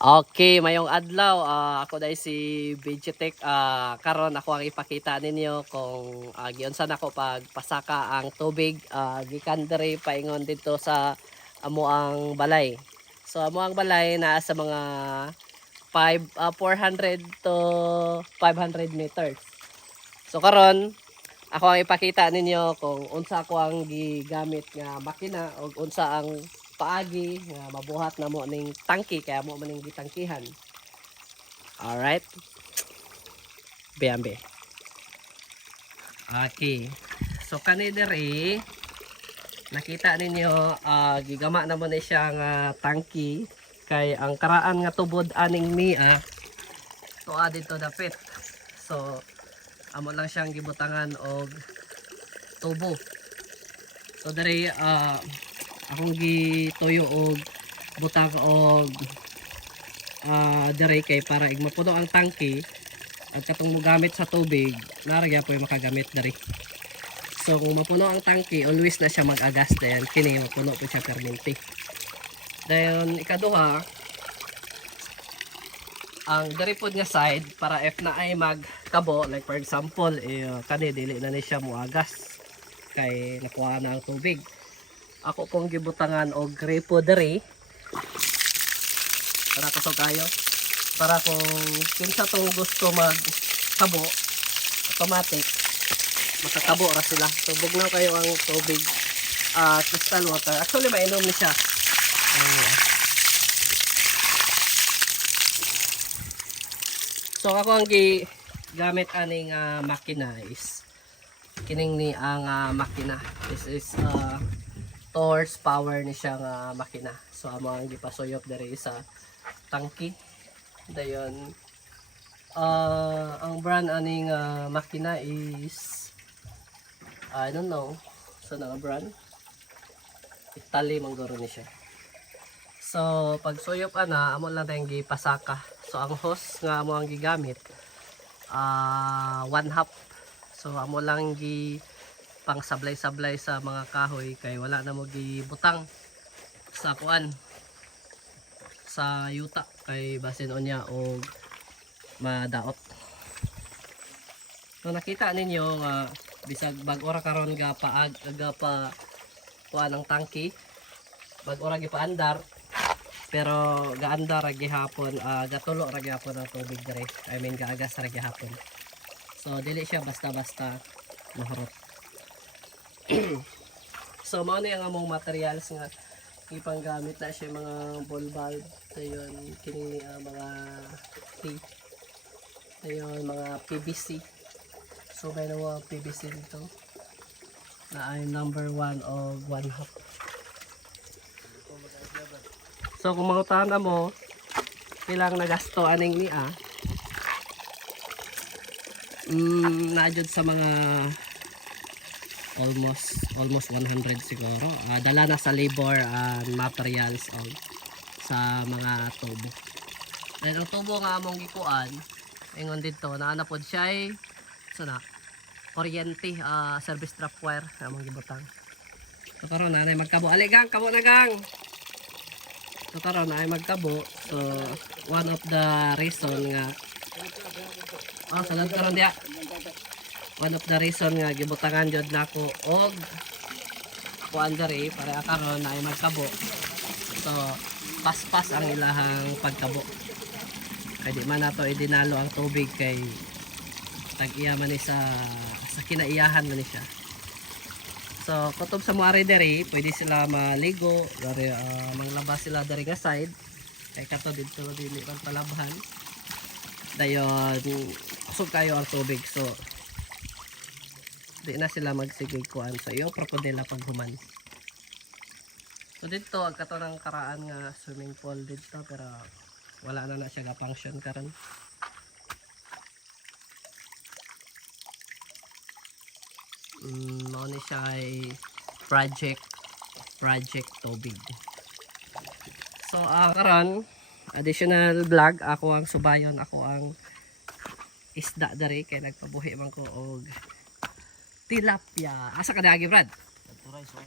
Okay, mayong adlaw. Ah, ako dai si Vegetech. Ah, karon ako ang ipakita ninyo kung uh, giunsa nako pag pasaka ang tubig ah, gikan diri paingon dito sa amo ang balay. So amo ang balay naa sa mga 5 ah, 400 to 500 meters. So karon ako ang ipakita ninyo kung unsa ako ang gigamit nga makina o unsa ang paagi nga mabuhat na mo ning tangki kaya mo maning gitangkihan. Alright. Biyambe. Okay. So kani diri nakita ninyo ah, gigama na mo na siya nga tangki kay ang karaan nga tubod aning niya tuwa dito dapit. So amo lang siyang gibutangan og tubo. So diri ah akong gituyo og butang og ah diri kay para ig mapuno ang tangke at katong gamit sa tubig naragya po makagamit diri so kung mapuno ang tangke always na siya mag-agas dayon. Kini mapuno po siya permente dayon ikaduha ang diri pod nga side para if na ay magkabo like for example eh, kani na ni siya muagas kay nakuha na ang tubig ako pong gibutangan og gripo diri. Para kusog kayo para kung kinsa tong gusto mag kabo automatic makakabo ra sila. So bugnaw kayo ang tubig ah crystal water. Actually mainom ni siya. So ako ang gi gamit aning ah, makina is kining ni ang ah, makina. This is uh, torch power ni siya nga makina. So amo ang gipasuyop diri sa tangki. Dayon uh, ang brand aning uh, makina is I don't know. So na brand. Italy manggoro ni siya. So pag suyop ana amo lang tayong gipasaka. So ang hose nga amo ang gigamit ah one half. So amo lang gi pang sablay-sablay sa mga kahoy kay wala na mo gibutang sa kuan sa yuta kay basin unya og madaot. So nakita ninyo nga bisag bag ora karon ga paag ga pa kuan ang tangki bag ora gipaandar pero gaandar ra gihapon uh, gatulo ra gihapon ang tubig diri. I mean gaagas ra gihapon. So dili siya basta-basta mahurot so mao ni ang among materials nga ipanggamit na siya mga ball bulb. Ayon kini ah, mga T ayon mga PVC so may nawa PVC dito. Na ay number 1 o 1 half. So kung mangutahan mo ilang nagasto aning ni ah mm, naadjud sa mga almost almost 100 siguro. Ah, dala na sa labor and materials og sa mga tubo. Then ang tubo nga among gikuan ingon dito naa na pod siya ay so na kuryente ah, service trap wire among gibutang. So karon na magkabo. Ali gang, kabo na gang. So karon na magkabo. So one of the reason nga Oh, salad karon dia one of the reason nga gibutangan jud nako og kuan para karon ay magkabo. So paspas ang ilahang pagkabo. Kay di man nato idinalo ang tubig kay tag-iya man ni sa sa kinaiyahan man ni siya. So kutob sa muari diri pwede sila maligo dari uh, manglabas sila dari nga side. Kay kato dito dili man palabhan. Dayon kusog kayo ang tubig. So di na sila magsigig kuan. Sa iyo krokodila pag human so dito ang kato ng karaan nga swimming pool dito pero wala na na siya ga function karon. Mm, ni siya ay project project tubig. So ah karon additional vlog ako ang subayon ako ang isda dari kay nagpabuhi man ko og tilapia. Asa ka dagi, Brad? Turay so.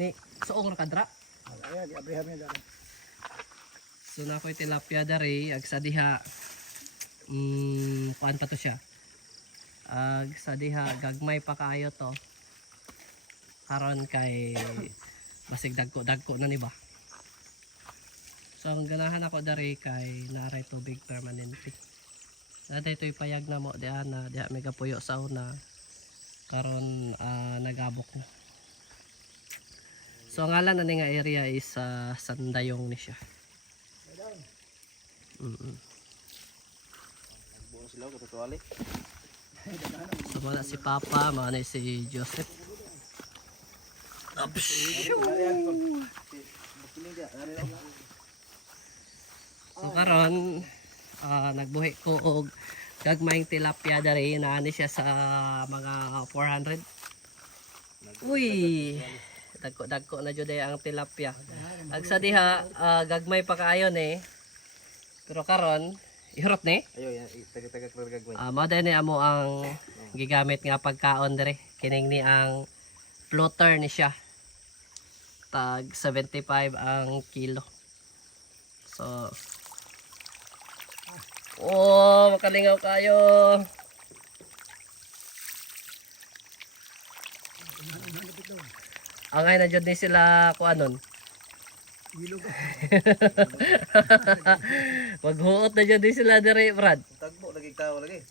Ni suong ra kadra. Ay, di abriham ni dara. So na ko'y tilapia dari ag sa diha mm, kuan pa to siya. Ag sa gagmay pa kaayo to. Karon kay basig dagko dagko na ni ba. So ang ganahan ako dari kay naray tubig permanente. Dati ito'y payag na mo diha na diha mega puyo sa una. Karon ah, nagabok na. So ang ngalan na nga area is ah, Sandayong ni siya. Mm tutuali. So wala si Papa, mga si Joseph. So karon ah, nagbuhi ko og gagmayng tilapia dari naani siya sa mga 400. Uy. Dagko dagko na jud ang tilapia. Ag sa diha ah, gagmay pa kaayon eh. Pero karon ihurot ni. Ayo taga-taga gagawin. Ah, mao ni amo ang gigamit nga pagkaon dire. Kining ni ang floater ni siya. Tag 75 ang kilo. So Oh, makalingaw kayo. Angay na jud ni sila ko anon. Maghuot na jud ni sila dire, Brad. Tagbo lagi tao lagi.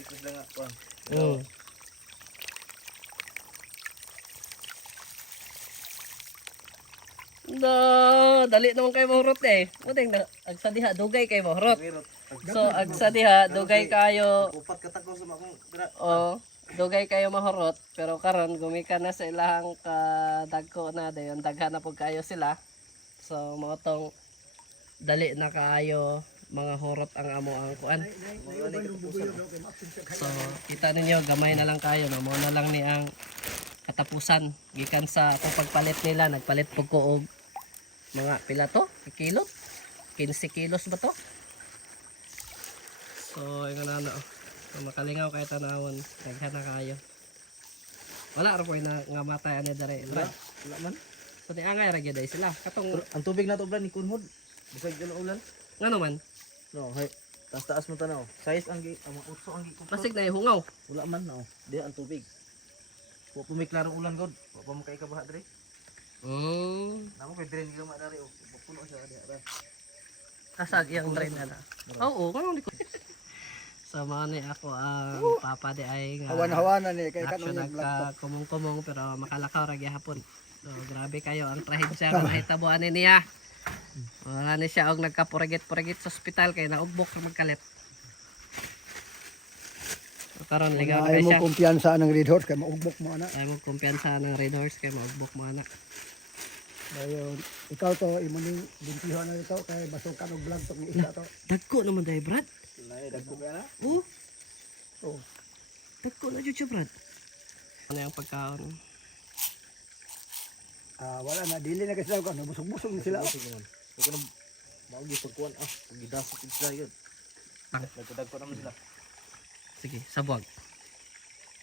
Tikos lang nga kuan. No, dali naman kayo mahurot eh. Muting na, agsa diha, dugay kayo mahurot. So, agsa diha, dugay kayo, upat ka tako sa dira. oh, dugay kayo mahurot. Pero karon gumika na sa ilang kadagko na, dayon daghan na po kayo sila. So, mo tong dali na kayo mga horot ang amo ang kuan. So, kita ninyo, gamay na lang kayo. No? Mo na lang ni ang katapusan. Gikan sa pagpalit nila, nagpalit po ko og mga pila to? Kilo? 15 kilos ba to? So, yung ano, so, makalingaw kayo tanawon. Daghan na kayo. Wala ra po na nga matay ani dere. Wala, wala man. So, di angay ra gyud sila. Katong Pero ang tubig na to blan ni kunhod. Bisag ulan ulan. ngano man, No, hay. Taas taas mo tanaw. Size ang gi, ang utso ang gi. ko. basig na hungaw. Wala man no. Di ang tubig. Wa klarong ulan god. Wa pa mo kay kabaha dire. Mm. Namo kay drain gama dari oh. Puno siya diha. Kasag iyang drain na. Oo, kanong di ko. So, mga ni ako ang papa di ay nga Hawan-hawanan ni kay Action kanong laptop. nagka-kumong-kumong pero makalakaw ra gyapon. So, grabe kayo ang trahid siya nga mahitabuan ni niya. Wala ni siya og nagka-purigit-purigit sa ospital kay naugbok sa magkalit. So, karon ligaw na Ay kay mo siya. kumpiyansa ng Red Horse kay maugbok mo ana. Ay mo kumpiyansa ng Red Horse kay maugbok mo anak. Dayon ikaw to imo ning bintihan na ito kay basukan og vlog to ng isa to. Dagko naman dai Brad. Nay dagko ka na. Oh, Oh, dagko na jud siya Brad. Ano yung pagkaon? ah wala na dili na kasi ko busog-busog na sila. Sige man. Huwag ka na maugi pagkuhan. Ah, pagidasok yung sila yun. Tang. Nagkadag ko naman sila. Sige, sabwag.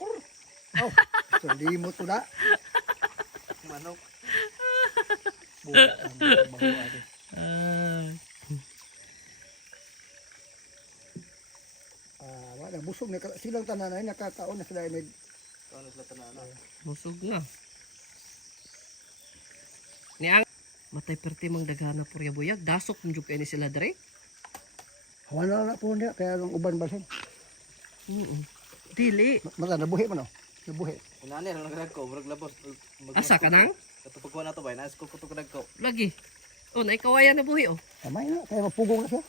Oh, so limot to na. Manok. Ah, Ah, wala busog na silang tanan ay nakakaon na sila may Kau na sila tanana. busog na. Ni ang matay perti mang daghana purya buyag, dasok mo jud ni sila dire. hawan na na po niya kaya ang uban balhin. Oo. Dili. Mata nabuhi man oh. Nabuhi. Inani lang nagkadag ko. Murag labos. Asa ka nang? Kato pagkuhan na to ba? Nais ko kuto kadag ko. Lagi. Oh, nay kawayan na buhi oh. Kamay na kaya mapugong na siya.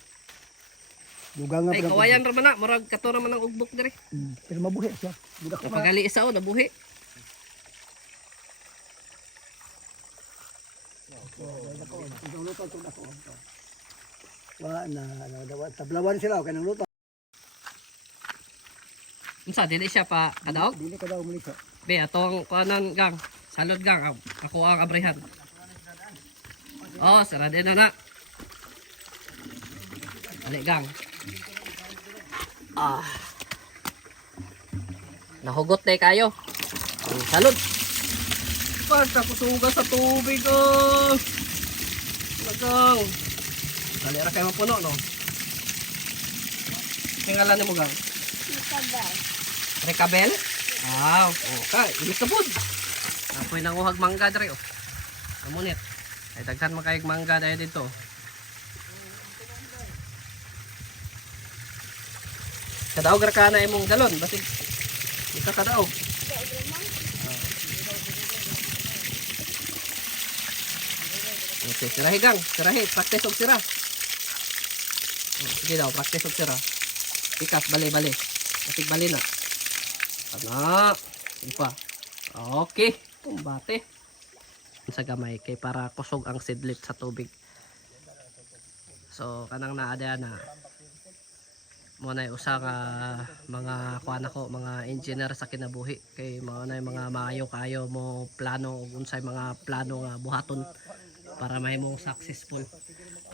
Dugang nga pala- kawayan ra man na, murag kato ra man ang ugbok dire. Hmm, pero mabuhi siya. Budak O na. pagali isa oh nabuhi. Wa na na dawa tablawan sila kay nang luto. Unsa dili siya pa kadaog? Dili ka daw mulisa. Be atong kuanan gang. Salud gang. Ako- Ako ang abrihan. Oh, sara din na na. Ali gang. Ah. Nahugot na kayo. Salud. Basta kusuga sa tubig oh. Lagang. Dali ra kayo mapuno no. Tingalan mo gang. Makabal. Recabel? Ah, okay. Ilis na. Apoy nang uhag mangga dre oh. Amunit. Ay daghan man kayog mangga dahil dito. Kadaog ra ka na imong galon basig. Ika kadaog. Okay, sirahi gang. Sirahi. Practice og sira. Oh, Sige daw, practice og sira. Ikas, bali, bali. Basig bali na. Tama. Sige pa. Okay. Kumbate. Sa gamay kay para kusog ang sidlit sa tubig. So kanang naada na mo na usa ka mga kuan ako mga engineer sa kinabuhi kay mao na mga maayo kayo mo plano ug unsay mga plano nga buhaton para mahimong successful.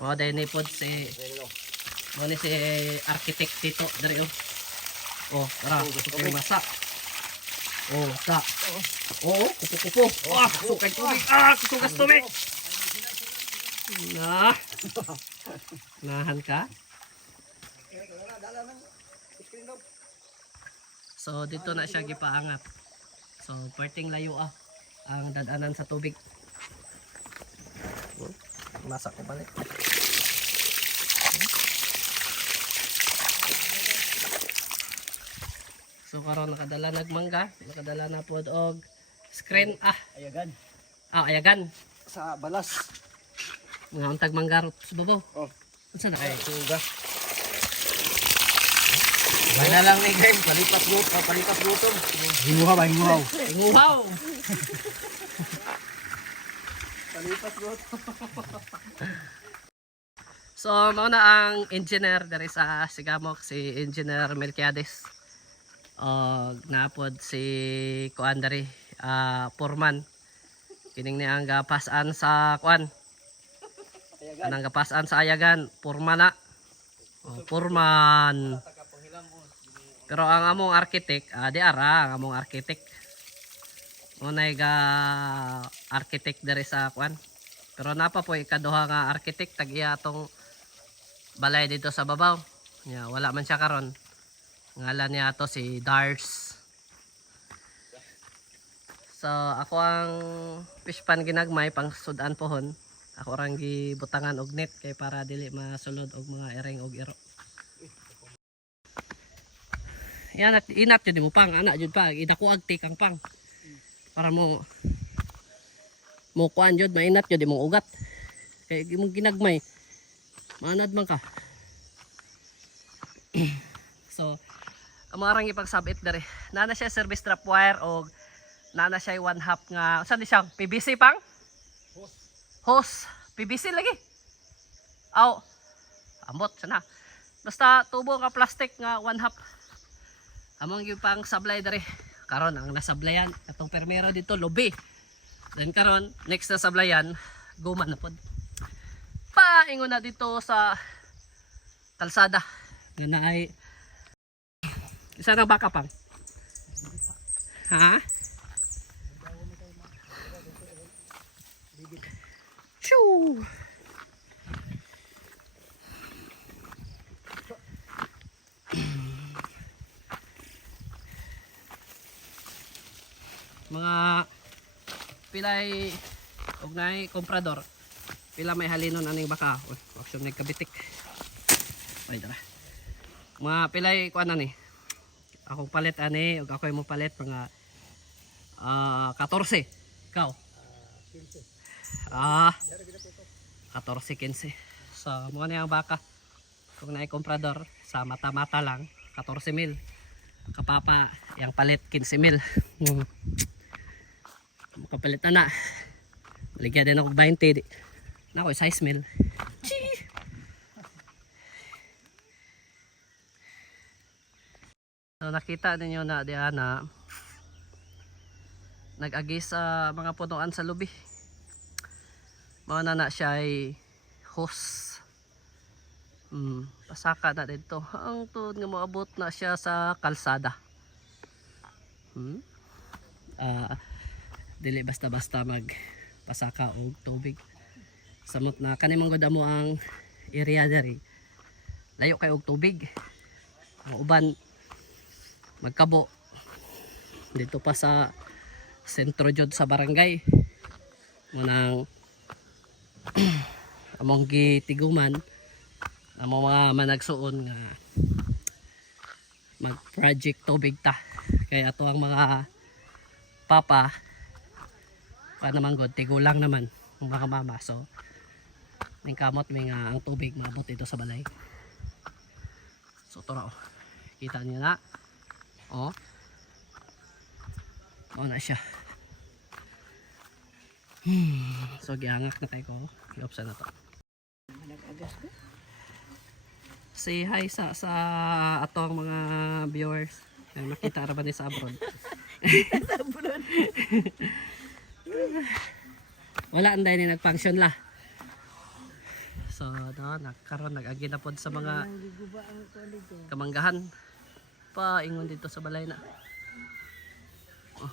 Mao dai ni pod si mo ni si architect dito diri oh. Oh, tara, super masa. Oh, sa. Oh, kupo kupo. Ah, kusukay tubig. Ah, kusugas tubig. Na. Nahan ka? So dito na siya gipaangat. So perting layo ah ang dadanan sa tubig. Oh, Masa ko balik. So karon nakadala nagmangga, nakadala na pod og screen ah, Ayagan. ah ayagan. Sa balas. Mga untag manggarot sa babaw. Oh. Unsa na kay? Suga. Wala lang ni guys, palipas gut, oh, palipas gutom. Hinguhaw ba, hinguhaw. Nguhaw. Palipas got. So, mao na ang engineer diri sa Sigamok si Engineer Melquiades. Og napod si kuan diri ah Purman. Kining ni ang gapasan sa kuan. Anang gapasan sa Ayagan, Purman na. Oh, Purman. Pero ang among architect, ah, di ara ang among architect. Unay ga architect diri sa kuan. Pero napa po ikaduha nga architect tag iya atong balay dito sa babaw. Ya, wala man siya karon. Ngalan niya to si Dars. So ako ang fish pan ginagmay pang sudan pohon. Ako rang gibutangan og net kay para dili masulod og mga ereng og iro. Yan at inat jud mo pang ana jud pa idako ag tikang pang. Para mo mo kuan jud mainat jud imong ugat. Kay imong ginagmay manad man ka. so ang mga rang ipagsabit dere. Nana siya service trap wire o nana siya one half nga saan di siya PVC pang? Hose. PVC lagi. Aw. Ambot sana. Basta tubo nga plastic nga one half. Among yung pang sablay dere. Karon ang nasablayan katong permero dito lobi. Then karon next na sablayan guma na pod. Paingon na dito sa kalsada nga naay isa na baka pang. Ha? Shoo! mga pilay og nay komprador pila may halinon aning baka Uy, action nagkabitik ay tara mga pilay kuan na ni akong palit ani ug ako mo palit mga ah 14 ikaw? Ah 14 15 so mo ni ang baka. Kung naay komprador sa mata-mata lang 14 mil. Kapapa yang palit 15 mil. Hmm. makapalit na. Na Baligyan din ako 20 di- na ako size mil so nakita ninyo na diyan na nag-agi sa mga punuan sa lubi. Mga na na siya ay hose hmm, pasaka na dito ang tuod nga moabot na siya sa kalsada. Hmm? ah dili basta-basta mag pasaka og tubig. Samot na kanimang gud mo ang area diri. Layo kay og tubig. Uban magkabo. Dito pa sa sentro jud sa barangay. Munang among gitiguman among mga managsuon nga mag project tubig ta. Kaya ato ang mga papa. Pa naman god tigulang naman ang mga mama. So ning kamot may nga ang tubig maabot dito sa balay. So na oh. kita niyo na oh. Oh na siya. Hmm. so gihangak na tayo ko. I-opsa na to. Say hi sa sa atong mga viewers. Na makita ra ba ni sa abroad? Wala ang dahil nag-function la. So no, nagkaroon nag-agi na pod sa mga kamanggahan paingon dito sa balay na oh.